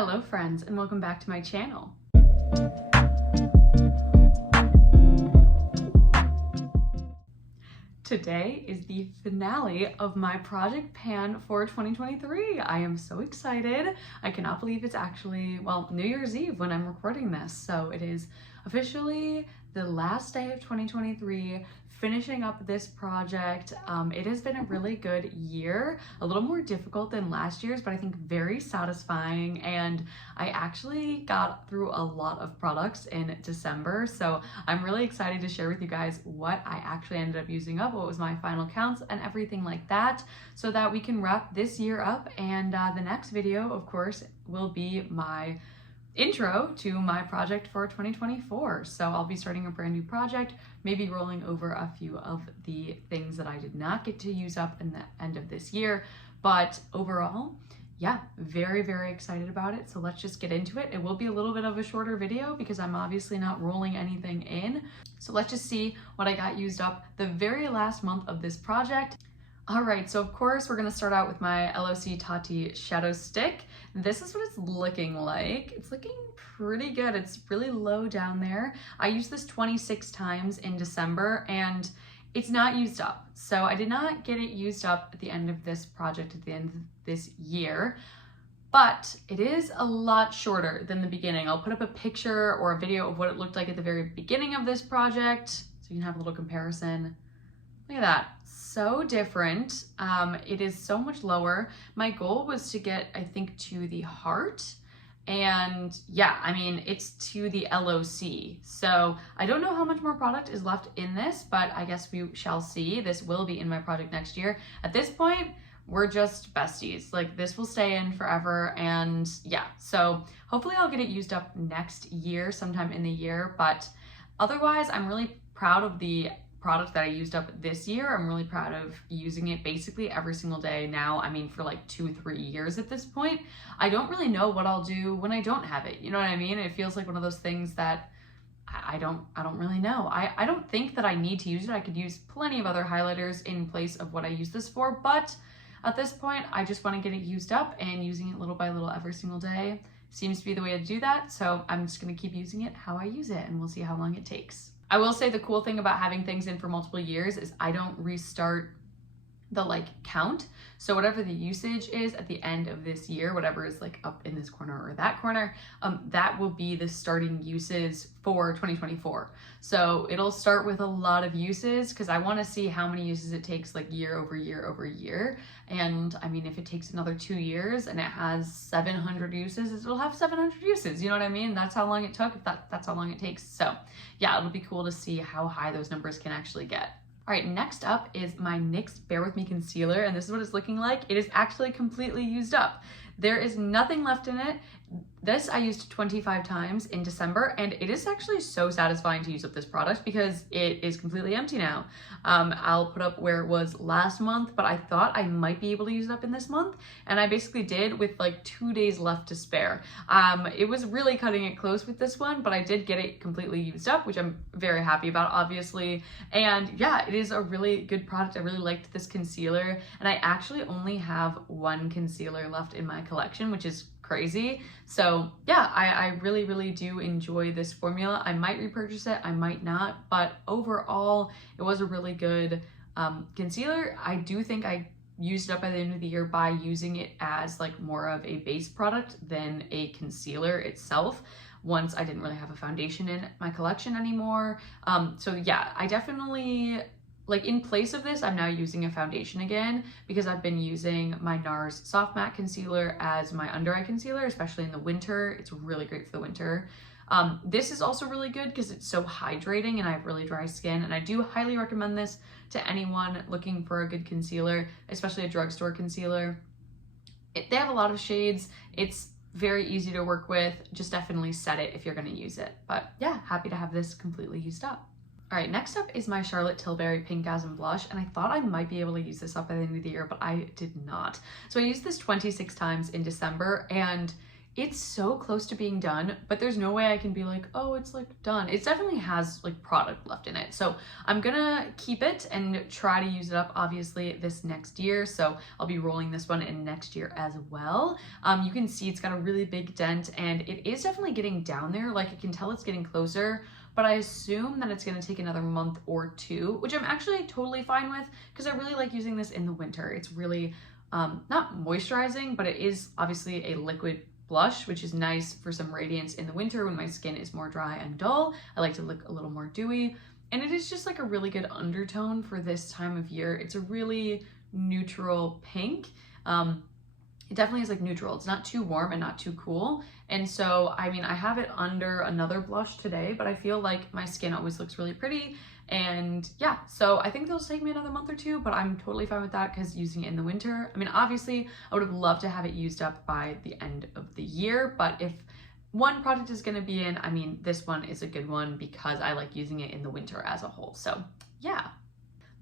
Hello friends, and welcome back to my channel. Today is the finale of my project pan for 2023. I am so excited. I cannot believe it's actually, well, New Year's Eve when I'm recording this. So it is officially the last day of 2023, finishing up this project. It has been a really good year, a little more difficult than last year's, but I think very satisfying. And I actually got through a lot of products in December. So I'm really excited to share with you guys what I actually ended up using up, what was my final counts and everything like that, so that we can wrap this year up. And the next video, of course, will be my intro to my project for 2024. So I'll be starting a brand new project, maybe rolling over a few of the things that I did not get to use up in the end of this year. But overall, yeah, very, very excited about it. So let's just get into it. It will be a little bit of a shorter video because I'm obviously not rolling anything in. So let's just see what I got used up the very last month of this project. All right, so of course we're gonna start out with my LOC Tati Shadow Stick. This is what it's looking like. It's looking pretty good. It's really low down there. I used this 26 times in December and it's not used up. So I did not get it used up at the end of this project, at the end of this year, but it is a lot shorter than the beginning. I'll put up a picture or a video of what it looked like at the very beginning of this project so you can have a little comparison. Look at that, so different. It is so much lower. My goal was to get, I think, to the heart. And yeah, I mean, it's to the LOC. So I don't know how much more product is left in this, but I guess we shall see. This will be in my project next year. At this point, we're just besties. Like, this will stay in forever. And yeah, so hopefully I'll get it used up next year, sometime in the year. But otherwise, I'm really proud of the product that I used up this year. I'm really proud of using it basically every single day now. I mean, for like 2-3 years at this point. I don't really know what I'll do when I don't have it. You know what I mean? It feels like one of those things that I don't really know. I don't think that I need to use it. I could use plenty of other highlighters in place of what I use this for, but at this point, I just want to get it used up, and using it little by little every single day seems to be the way to do that. So I'm just going to keep using it how I use it, and we'll see how long it takes. I will say the cool thing about having things in for multiple years is I don't restart the count. So whatever the usage is at the end of this year, whatever is like up in this corner or that corner, that will be the starting uses for 2024. So it'll start with a lot of uses because I want to see how many uses it takes like year over year over year. And I mean, if it takes another 2 years and it has 700 uses, it'll have 700 uses. You know what I mean? That's how long it took. If that's how long it takes. So yeah, it'll be cool to see how high those numbers can actually get. All right, next up is my NYX Bear With Me concealer, and this is what it's looking like. It is actually completely used up. There is nothing left in it. This I used 25 times in December, and it is actually so satisfying to use up this product because it is completely empty now. I'll put up where it was last month, but I thought I might be able to use it up in this month, and I basically did with like 2 days left to spare. It was really cutting it close with this one, but I did get it completely used up, which I'm very happy about, obviously. And yeah, it is a really good product. I really liked this concealer, and I actually only have one concealer left in my collection, which is crazy. So yeah, I really, really do enjoy this formula. I might repurchase it, I might not, but overall, it was a really good concealer. I do think I used it up by the end of the year by using it as like more of a base product than a concealer itself. Once I didn't really have a foundation in my collection anymore. So yeah, I definitely, like in place of this, I'm now using a foundation again because I've been using my NARS Soft Matte Concealer as my under eye concealer, especially in the winter. It's really great for the winter. This is also really good because it's so hydrating and I have really dry skin, and I do highly recommend this to anyone looking for a good concealer, especially a drugstore concealer. They have a lot of shades. It's very easy to work with. Just definitely set it if you're going to use it. But yeah, happy to have this completely used up. All right, next up is my Charlotte Tilbury Pinkasm Blush, and I thought I might be able to use this up by the end of the year, but I did not. So I used this 26 times in December, and it's so close to being done, but there's no way I can be like, oh, it's like done. It definitely has like product left in it. So I'm gonna keep it and try to use it up obviously this next year. So I'll be rolling this one in next year as well. You can see it's got a really big dent and it is definitely getting down there. Like I can tell it's getting closer, but I assume that it's gonna take another month or two, which I'm actually totally fine with because I really like using this in the winter. It's really not moisturizing, but it is obviously a liquid blush, which is nice for some radiance in the winter when my skin is more dry and dull. I like to look a little more dewy, and it is just like a really good undertone for this time of year. It's a really neutral pink. It definitely is like neutral. It's not too warm and not too cool. And so, I mean, I have it under another blush today, but I feel like my skin always looks really pretty. And yeah, so I think they'll take me another month or two, but I'm totally fine with that because using it in the winter, I mean, obviously I would have loved to have it used up by the end of the year, but if one product is going to be in, I mean, this one is a good one because I like using it in the winter as a whole. So yeah.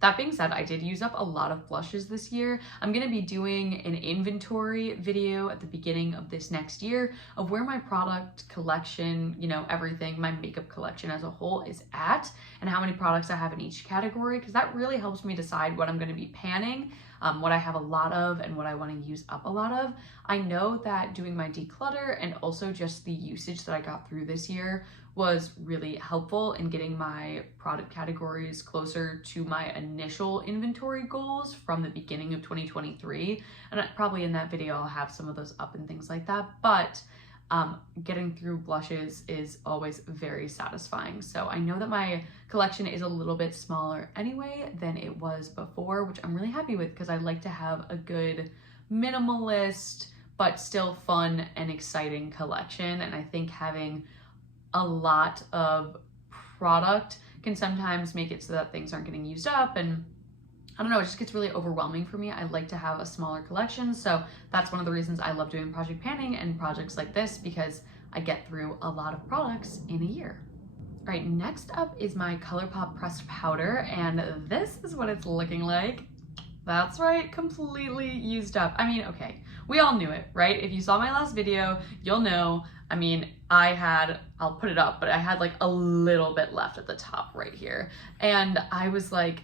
That being said, I did use up a lot of blushes this year. I'm gonna be doing an inventory video at the beginning of this next year of where my product collection, you know, everything, my makeup collection as a whole is at and how many products I have in each category, because that really helps me decide what I'm gonna be panning, what I have a lot of and what I wanna use up a lot of. I know that doing my declutter and also just the usage that I got through this year was really helpful in getting my product categories closer to my initial inventory goals from the beginning of 2023. And probably in that video, I'll have some of those up and things like that. But getting through blushes is always very satisfying. So I know that my collection is a little bit smaller anyway than it was before, which I'm really happy with because I like to have a good minimalist, but still fun and exciting collection. And I think having a lot of product can sometimes make it so that things aren't getting used up, and I don't know, it just gets really overwhelming for me. I like to have a smaller collection, so that's one of the reasons I love doing project panning and projects like this, because I get through a lot of products in a year. All right, next up is my ColourPop pressed powder, and this is what it's looking like. That's right, completely used up. I mean, okay, we all knew it, right? If you saw my last video, you'll know, I mean, I'll put it up, but I had like a little bit left at the top right here. And I was like,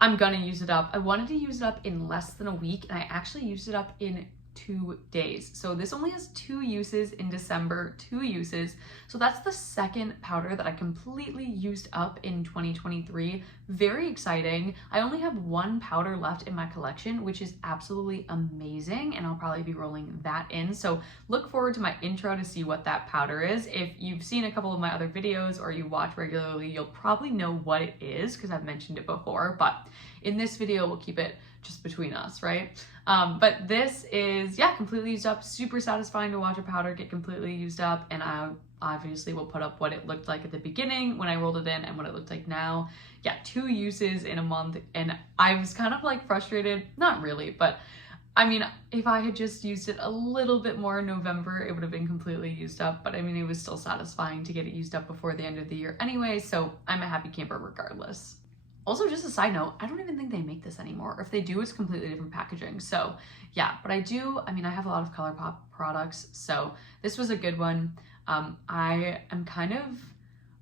I'm gonna use it up. I wanted to use it up in less than a week, and I actually used it up in 2 days. So this only has 2 uses in December, 2 uses. So that's the second powder that I completely used up in 2023. Very exciting. I only have 1 powder left in my collection, which is absolutely amazing. And I'll probably be rolling that in. So look forward to my intro to see what that powder is. If you've seen a couple of my other videos or you watch regularly, you'll probably know what it is because I've mentioned it before, but in this video, we'll keep it just between us, right? But this is, yeah, completely used up. Super satisfying to watch a powder get completely used up. And I obviously will put up what it looked like at the beginning when I rolled it in and what it looked like now. Yeah, 2 uses in a month. And I was kind of like frustrated, not really, but I mean, if I had just used it a little bit more in November, it would have been completely used up. But I mean, it was still satisfying to get it used up before the end of the year anyway. So I'm a happy camper regardless. Also, just a side note, I don't even think they make this anymore. If they do, it's completely different packaging. So yeah, but I mean, I have a lot of ColourPop products, so this was a good one. I am kind of,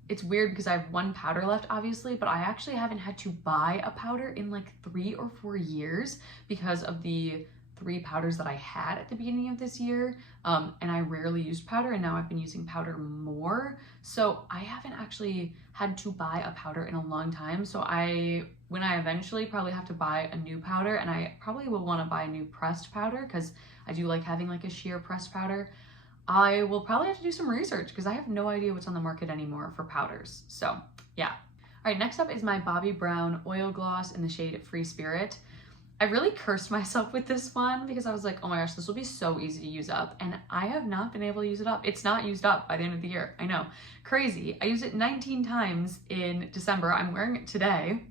it's weird because I have 1 powder left, obviously, but I actually haven't had to buy a powder in like 3 or 4 years because of the 3 powders that I had at the beginning of this year. And I rarely used powder, and now I've been using powder more. So I haven't actually had to buy a powder in a long time. So when I eventually probably have to buy a new powder, and I probably will want to buy a new pressed powder because I do like having like a sheer pressed powder, I will probably have to do some research because I have no idea what's on the market anymore for powders. So yeah. All right, next up is my Bobbi Brown Oil Gloss in the shade Free Spirit. I really cursed myself with this one because I was like, oh my gosh, this will be so easy to use up. And I have not been able to use it up. It's not used up by the end of the year. I know, crazy. I used it 19 times in December. I'm wearing it today.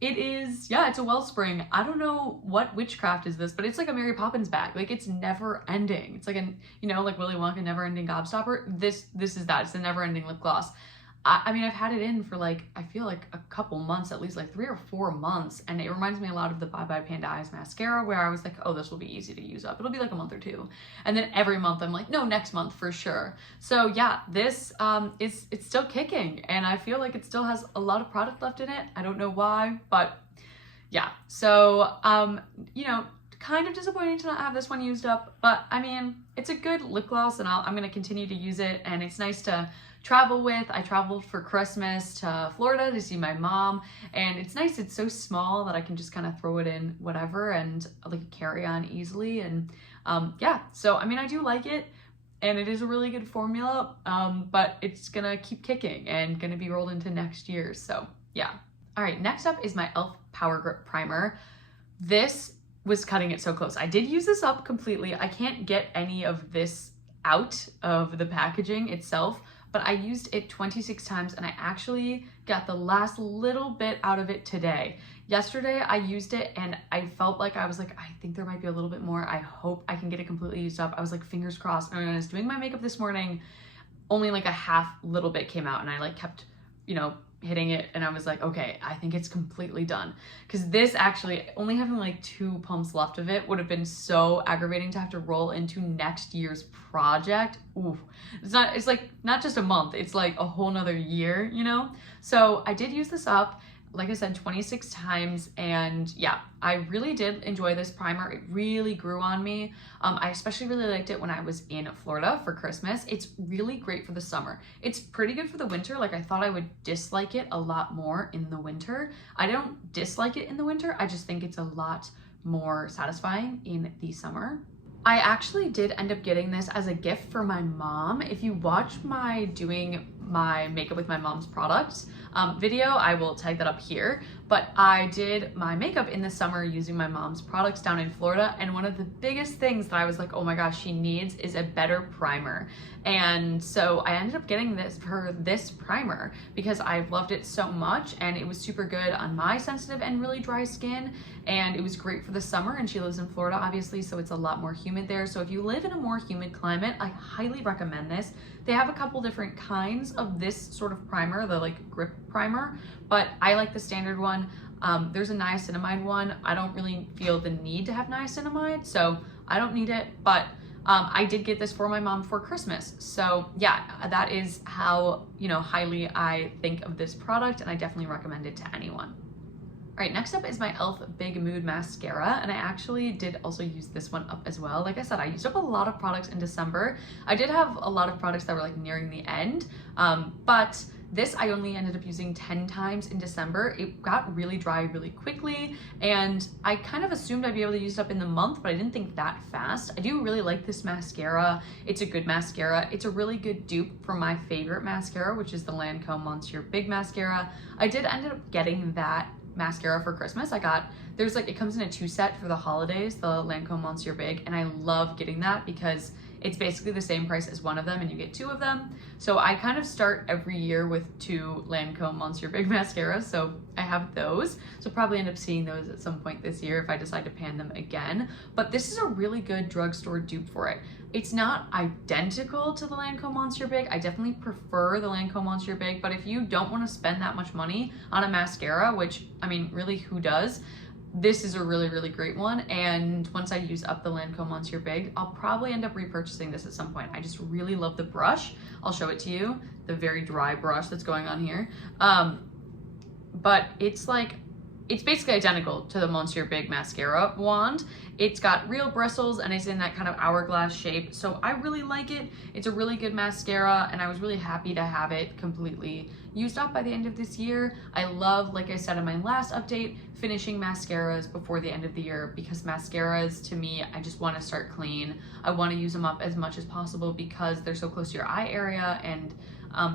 It is, yeah, it's a Wellspring. I don't know what witchcraft is this, but it's like a Mary Poppins bag. Like, it's never ending. It's like an, you know, like Willy Wonka never ending gobstopper. This is that. It's a never ending lip gloss. I mean, I've had it in for like, I feel like a couple months, at least like 3 or 4 months. And it reminds me a lot of the Bye Bye Panda Eyes mascara, where I was like, oh, this will be easy to use up. It'll be like a month or two. And then every month I'm like, no, next month for sure. So yeah, this it's still kicking, and I feel like it still has a lot of product left in it. I don't know why, but yeah. So, you know, kind of disappointing to not have this one used up, but I mean, it's a good lip gloss, and I'm gonna continue to use it, and it's nice to travel with. I traveled for Christmas to Florida to see my mom, and it's nice. It's so small that I can just kind of throw it in whatever and like carry on easily. And yeah, so I mean, I do like it, and it is a really good formula, but it's gonna keep kicking and gonna be rolled into next year. So yeah. All right, next up is my e.l.f. Power Grip Primer. This was cutting it so close. I did use this up completely. I can't get any of this out of the packaging itself, but I used it 26 times, and I actually got the last little bit out of it today. Yesterday I used it, and I felt like I was like, I think there might be a little bit more. I hope I can get it completely used up. I was like, fingers crossed. And when I was doing my makeup this morning, only like a half little bit came out, and I like kept, you know, hitting it, and I was like, okay, I think it's completely done. Because this actually, only having like 2 pumps left of it would have been so aggravating to have to roll into next year's project. Ooh, it's like not just a month, it's like a whole nother year, you know? So I did use this up, like I said, 26 times, and yeah, I really did enjoy this primer. It really grew on me. I especially really liked it when I was in Florida for Christmas. It's really great for the summer. It's pretty good for the winter. Like, I thought I would dislike it a lot more in the winter. I don't dislike it in the winter. I just think it's a lot more satisfying in the summer. I actually did end up getting this as a gift for my mom. If you watch my doing my makeup with my mom's products video, I will tag that up here. But I did my makeup in the summer using my mom's products down in Florida, and one of the biggest things that I was like, oh my gosh, she needs is a better primer. And so I ended up getting this primer because I've loved it so much, and it was super good on my sensitive and really dry skin, and it was great for the summer. And she lives in Florida, obviously, so it's a lot more humid there. So if you live in a more humid climate, I highly recommend this. They have a couple different kinds of this sort of primer, the like grip primer, but I like the standard one. There's a niacinamide one. I don't really feel the need to have niacinamide, so I don't need it, but I did get this for my mom for Christmas. So yeah, that is how, you know, highly I think of this product, and I definitely recommend it to anyone. All right, next up is my e.l.f. Big Mood Mascara, and I actually did also use this one up as well. Like I said, I used up a lot of products in December. I did have a lot of products that were like nearing the end, but this I only ended up using 10 times in December. It got really dry really quickly, and I kind of assumed I'd be able to use it up in the month, but I didn't think that fast. I do really like this mascara. It's a good mascara. It's a really good dupe for my favorite mascara, which is the Lancome Monsieur Big Mascara. I did end up getting that mascara for Christmas. It comes in a 2-set for the holidays, the Lancome Monsieur Big, and I love getting that because it's basically the same price as one of them and you get 2 of them. So I kind of start every year with 2 Lancome Monsieur Big mascaras, so I have those. So probably end up seeing those at some point this year if I decide to pan them again. But this is a really good drugstore dupe for it. It's not identical to the Lancome Monsieur Big. I definitely prefer the Lancome Monsieur Big, but if you don't want to spend that much money on a mascara, which, I mean, really, who does? This is a really, really great one. And once I use up the Lancome Monsieur Big, I'll probably end up repurchasing this at some point. I just really love the brush. I'll show it to you, the very dry brush that's going on here. But it's basically identical to the Monsieur Big mascara wand. It's got real bristles, and it's in that kind of hourglass shape. So I really like it. It's a really good mascara, and I was really happy to have it completely used up by the end of this year. I love, like I said in my last update, finishing mascaras before the end of the year, because mascaras, to me, I just want to start clean. I want to use them up as much as possible because they're so close to your eye area, and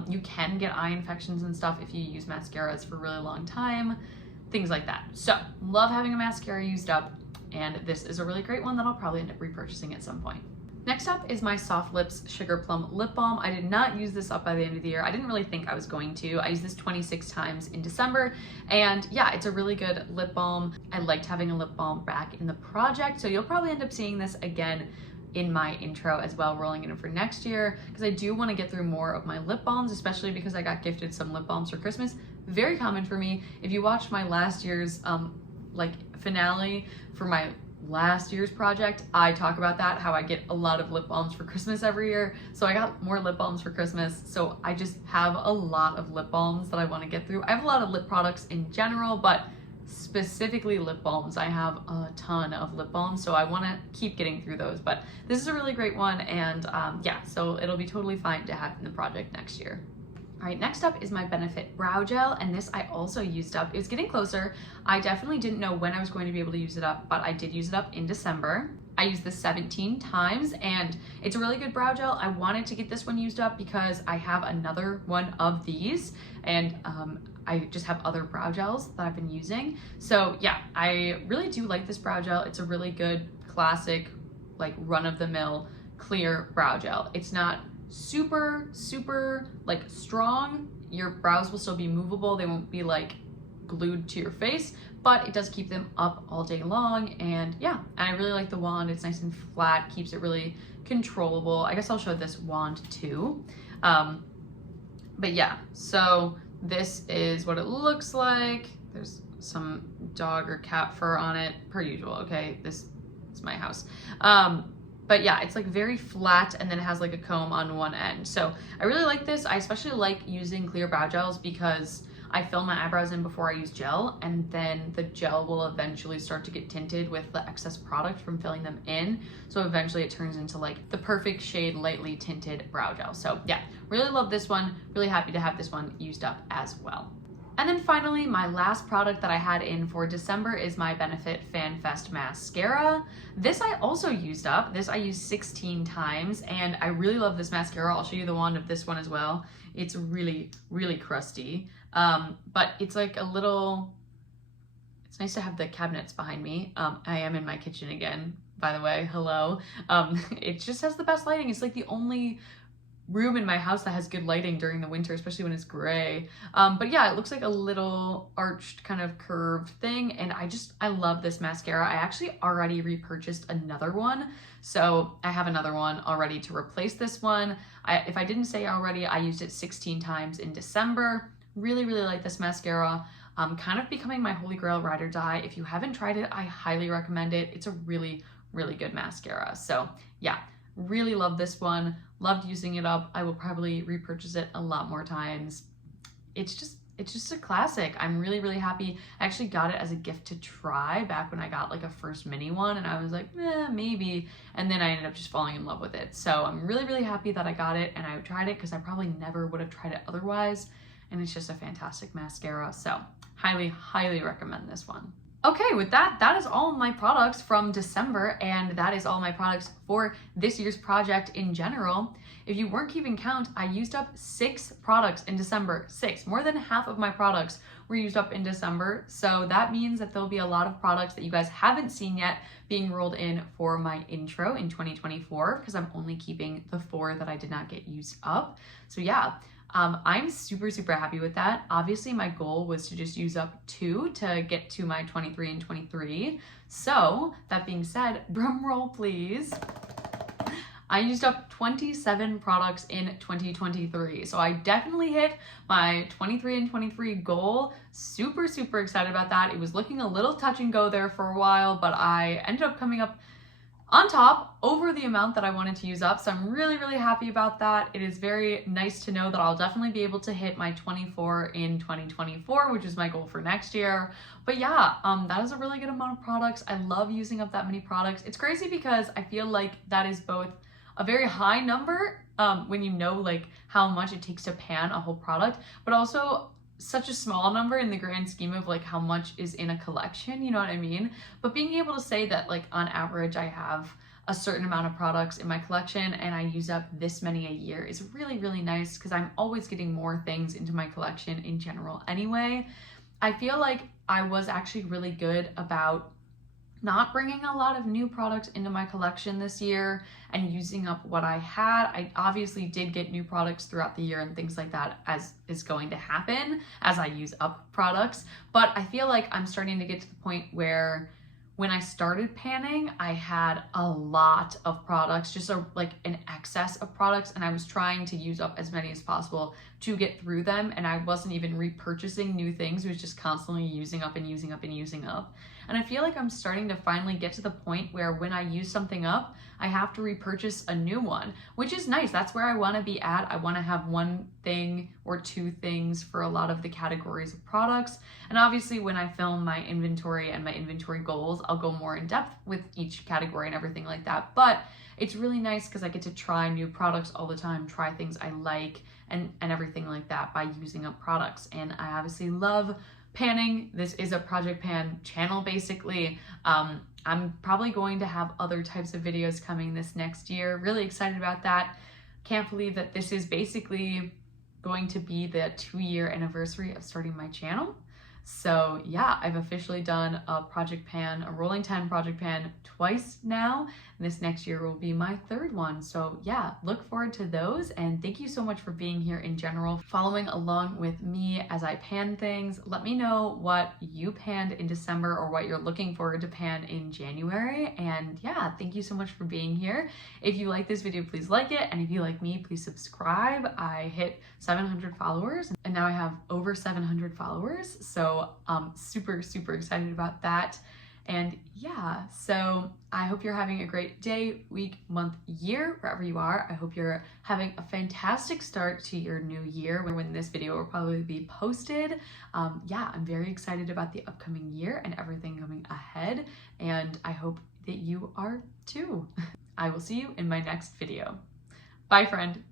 you can get eye infections and stuff if you use mascaras for a really long time, things like that. So love having a mascara used up, and this is a really great one that I'll probably end up repurchasing at some point. Next up is my Soft Lips Sugar Plum Lip Balm. I did not use this up by the end of the year. I didn't really think I was going to. I used this 26 times in December, and yeah, it's a really good lip balm. I liked having a lip balm back in the project, so you'll probably end up seeing this again in my intro as well, rolling it in for next year, because I do want to get through more of my lip balms, especially because I got gifted some lip balms for Christmas. Very common for me. If you watched my last year's like finale for my last year's project, I talk about that, how I get a lot of lip balms for Christmas every year. So I got more lip balms for Christmas. So I just have a lot of lip balms that I want to get through. I have a lot of lip products in general, but specifically lip balms, I have a ton of lip balms, so I want to keep getting through those. But this is a really great one, and yeah, so it'll be totally fine to have in the project next year. All right, next up is my Benefit Brow Gel, and this I also used up. It's getting closer. I definitely didn't know when I was going to be able to use it up, but I did use it up in December. I used this 17 times, and it's a really good brow gel. I wanted to get this one used up because I have another one of these, and I just have other brow gels that I've been using. So yeah, I really do like this brow gel. It's a really good, classic, like run-of-the-mill clear brow gel. It's not super like strong. Your brows will still be movable. They won't be like glued to your face, but it does keep them up all day long. And yeah, and I really like the wand. It's nice and flat, keeps it really controllable. I guess I'll show this wand too. But yeah, so this is what it looks like. There's some dog or cat fur on it, per usual. Okay, this is my house. But yeah, it's like very flat, and then it has like a comb on one end. So I really like this. I especially like using clear brow gels because I fill my eyebrows in before I use gel, and then the gel will eventually start to get tinted with the excess product from filling them in. So eventually it turns into like the perfect shade, lightly tinted brow gel. So yeah, really love this one. Really happy to have this one used up as well. And then finally, my last product that I had in for December is my Benefit Fan Fest Mascara. This I also used up. This I used 16 times, and I really love this mascara. I'll show you the wand of this one as well. It's really crusty, but it's like a little, it's nice to have the cabinets behind me. I am in my kitchen again, by the way, hello. It just has the best lighting. It's like the only room in my house that has good lighting during the winter, especially when it's gray. But yeah, it looks like a little arched kind of curved thing, and I love this mascara. I actually already repurchased another one, so I have another one already to replace this one. If I didn't say already, I used it 16 times in December. Really like this mascara. Kind of becoming my holy grail ride or die. If you haven't tried it, I highly recommend it. It's a really good mascara. So yeah, really love this one. Loved using it up. I will probably repurchase it a lot more times. It's just a classic. I'm really happy. I actually got it as a gift to try back when I got like a first mini one, and I was like, maybe. And then I ended up just falling in love with it. So I'm really happy that I got it and I tried it, because I probably never would have tried it otherwise. And it's just a fantastic mascara. So highly recommend this one. Okay, with that is all my products from December, and that is all my products for this year's project in general. If you weren't keeping count, I used up 6 products in December. 6. More than half of my products were used up in December. So that means that there'll be a lot of products that you guys haven't seen yet being rolled in for my intro in 2024, because I'm only keeping the 4 that I did not get used up. So yeah. I'm super happy with that. Obviously, my goal was to just use up 2 to get to my 23 and 23. So that being said, drum roll please. I used up 27 products in 2023. So I definitely hit my 23 and 23 goal. Super excited about that. It was looking a little touch and go there for a while, but I ended up coming up on top over the amount that I wanted to use up. So I'm really happy about that. It is very nice to know that I'll definitely be able to hit my 24 in 2024, which is my goal for next year. But yeah, that is a really good amount of products. I love using up that many products. It's crazy because I feel like that is both a very high number when you know like how much it takes to pan a whole product, but also such a small number in the grand scheme of like how much is in a collection, you know what I mean? But being able to say that like on average I have a certain amount of products in my collection and I use up this many a year is really nice, because I'm always getting more things into my collection in general anyway. I feel like I was actually really good about not bringing a lot of new products into my collection this year and using up what I had. I obviously did get new products throughout the year and things like that, as is going to happen as I use up products. But I feel like I'm starting to get to the point where When I started panning, I had a lot of products, just like an excess of products, and I was trying to use up as many as possible to get through them, and I wasn't even repurchasing new things. It was just constantly using up and using up and using up. And I feel like I'm starting to finally get to the point where when I use something up, I have to repurchase a new one, which is nice. That's where I want to be at. I want to have one thing or two things for a lot of the categories of products. And obviously when I film my inventory and my inventory goals, I'll go more in depth with each category and everything like that. But it's really nice because I get to try new products all the time, try things I like and everything like that by using up products. And I obviously love panning. This is a Project Pan channel basically. I'm probably going to have other types of videos coming this next year. Really excited about that. Can't believe that this is basically going to be the 2-year anniversary of starting my channel. So yeah, I've officially done a Project Pan, a rolling 10 Project Pan twice now. And this next year will be my 3rd one. So yeah, look forward to those. And thank you so much for being here in general, following along with me as I pan things. Let me know what you panned in December or what you're looking forward to pan in January. And yeah, thank you so much for being here. If you like this video, please like it. And if you like me, please subscribe. I hit 700 followers and now I have over 700 followers. So I'm super excited about that. And yeah, so I hope you're having a great day, week, month, year, wherever you are. I hope you're having a fantastic start to your new year when this video will probably be posted. Yeah, I'm very excited about the upcoming year and everything coming ahead. And I hope that you are too. I will see you in my next video. Bye, friend.